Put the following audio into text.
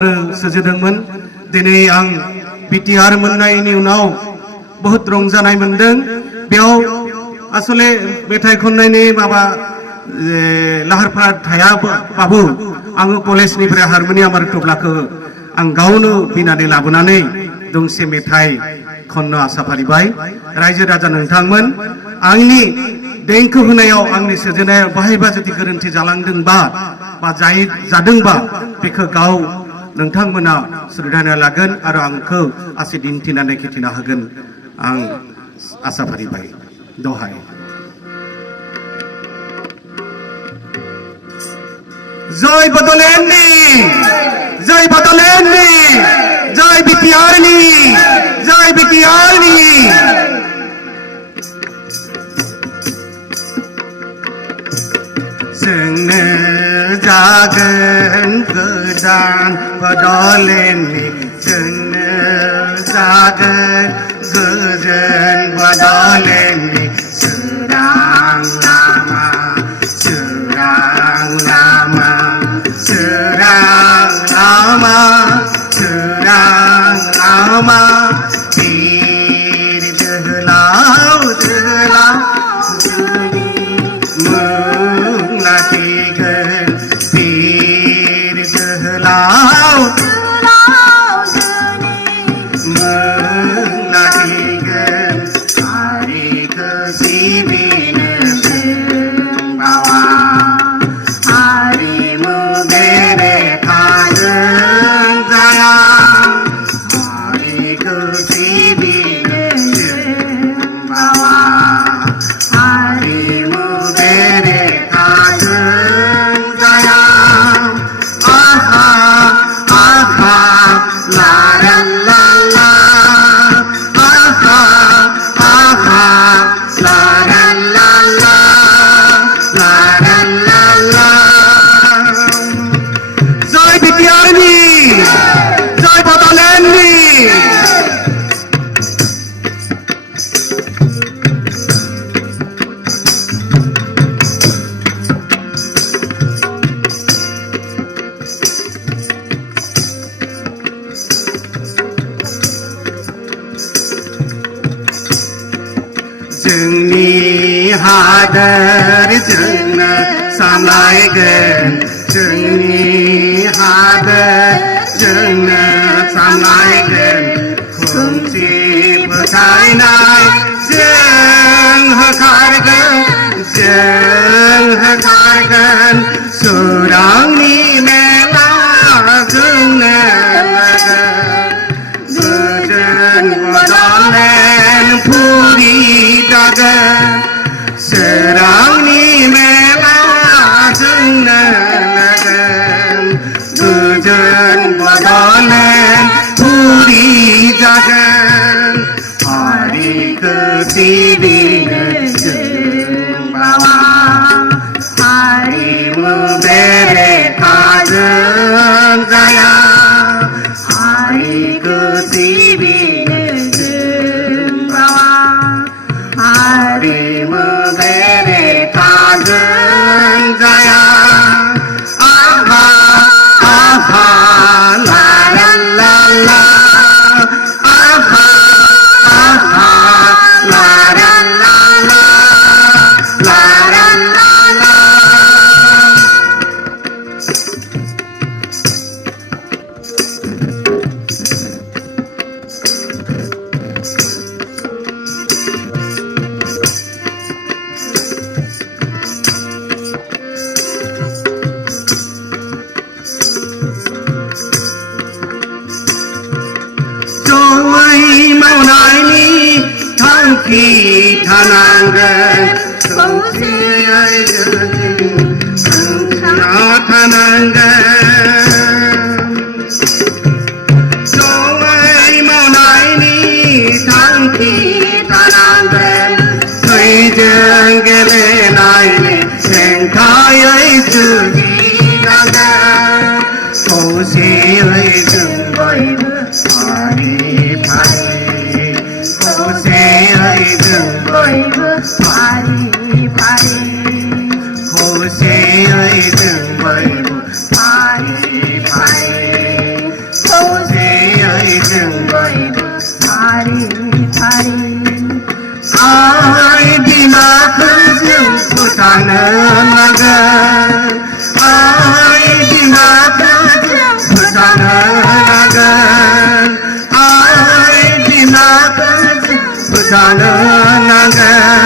सुजुदोंमोन दिनै आं बिटिआर मोननायनि उनाव बहुत रंजानाय मोनदों बेयाव आसले मेथाइ खननायनि माबा लाहार फाहार थायाबाबो आं कलेजनिफ्राय हारमोनियाम आरो तबलाखौ आं गावनो बिनानै लाबोनानै दोंसे मेथाइ खननो आसा फारिबाय रायजो राजा नोंथांमोन आंनि देंखो होनायाव आंनि सुजुनायाव बाहायबा जुदि गोरोन्थि जालांदोंबा बा जादोंबा बेखौ गाव नोंथांमोना सुद्रायना लागोन आरो आंखौ आसि दिन्थिनानै खिथिना होगोन आं आसा फारिबाय दहाय जय बड'लेण्डनि जय बड'लेण्डनि जय बिटिआरनि जय बिटिआरनि जोंनो जागोन गोदान बड'लेण्डनि जोंनो जागोन गोजोन बड'लेण्डनि सोरां लामा सोरां लामा सोरां लामा सोरां लामा बिर जोहोलाव जोहोलाव लाखिगोन बिर जोहोलाव लाखिगोन हारिखौ सिबिनो जोंबावा हारिमु बेरेखाजों जाया हारिखौ सिबिनो जोंबावा हारिमु जय बिटिआरनि जय बड'लेण्डनि जोंनि हादोर जोंनो सामलायगोन जोंनि हादोर जोंनो सामलायगोन खोमसि फोथायनाय जों होखारगोन सोरांनि मेला जोंनो गोजोन बड'लेण्ड फुरि जागोन सोरांनि मेला जोंनो गोजोन बड'लेण्ड फुरि जागोन हारिखौ सिबिनो जोंबावा हारिमु बेरेखाजों जाया हारिखौ सिबिनो जोंबावा हारिमु बेरेखाजों जाया आहा आहा ला ला ला ला आहा आहा ला ला ला ला ला ला ला ला मावनायनि थांखि थानांगोन खौसेयै थानांगोन जयै मावनायनि थांखि थानांगोन थैजों गेलेनायनि हेंथायै जुजिनांगोन खौसेयै जों बयबो फारि फारि खौसेयै जों बयबो फारि फारि खौसेयै जों बयबो फारि फारि आइ बिमाखौ जों फोथांनो नांगोन आइ बिमाखौ जों फोथांनो नांगोन आइ बिमाखौ जों फोथांनो नांगोन